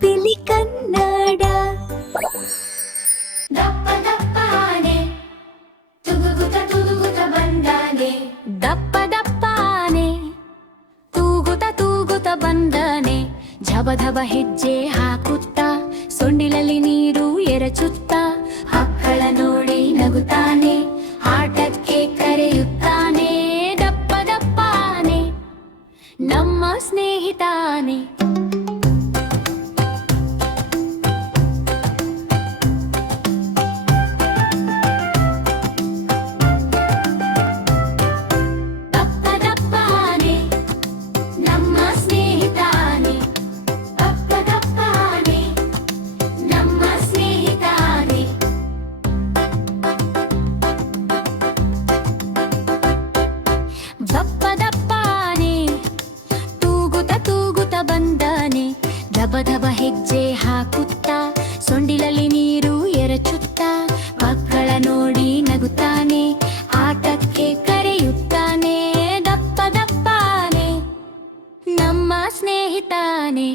ಪಿಲಿ ಕನ್ನಡ. ದಪ್ಪ ದಪ್ಪ ಆನೆ ತೂಗುತ್ತ ಬಂದಾನೆ. ದಪ್ಪ ದಪ್ಪ ಆನೆ ತೂಗುತ್ತ ಬಂದಾನೆ. ಝಬ ಧಬ ಹೆಜ್ಜೆ ಹಾಕುತ್ತಾ ಸೊಂಡಿಲಲ್ಲಿ ನೀರು ಎರಚುತ್ತ ಮಕ್ಕಳ ನೋಡಿ ನಗುತ್ತಾನೆ, ಆಟಕ್ಕೆ ಕರೆಯುತ್ತಾನೆ. ದಪ್ಪ ದಪ್ಪ ಆನೆ ನಮ್ಮ ಸ್ನೇಹಿತಾನೆ. ದಪ್ಪ ದಪ್ಪ ಆನೆ ನಮ್ಮ ಸ್ನೇಹಿತಾನೆ. ದಪ್ಪ ದಪ್ಪ ಆನೆ ನಮ್ಮ ಸ್ನೇಹಿತಾನೆ. ದಪ್ಪ ದಪ್ಪ ಆನೆ ತೂಗುತ್ತ ಬಂದಾನೆ. ಧಬ ಧಬ ಹೆಜ್ಜೆ ಹಾಕುತ್ತಾ ಸೊಂಡಿಲಲ್ಲಿ ನೀರು ಎರಚುತ್ತ ಮಕ್ಕಳ ನೋಡಿ ನಗುತ್ತಾನೆ, ಆಟಕ್ಕೆ ಕರೆಯುತ್ತಾನೆ. ದಪ್ಪ ದಪ್ಪ ಆನೆ ನಮ್ಮ ಸ್ನೇಹಿತಾನೆ.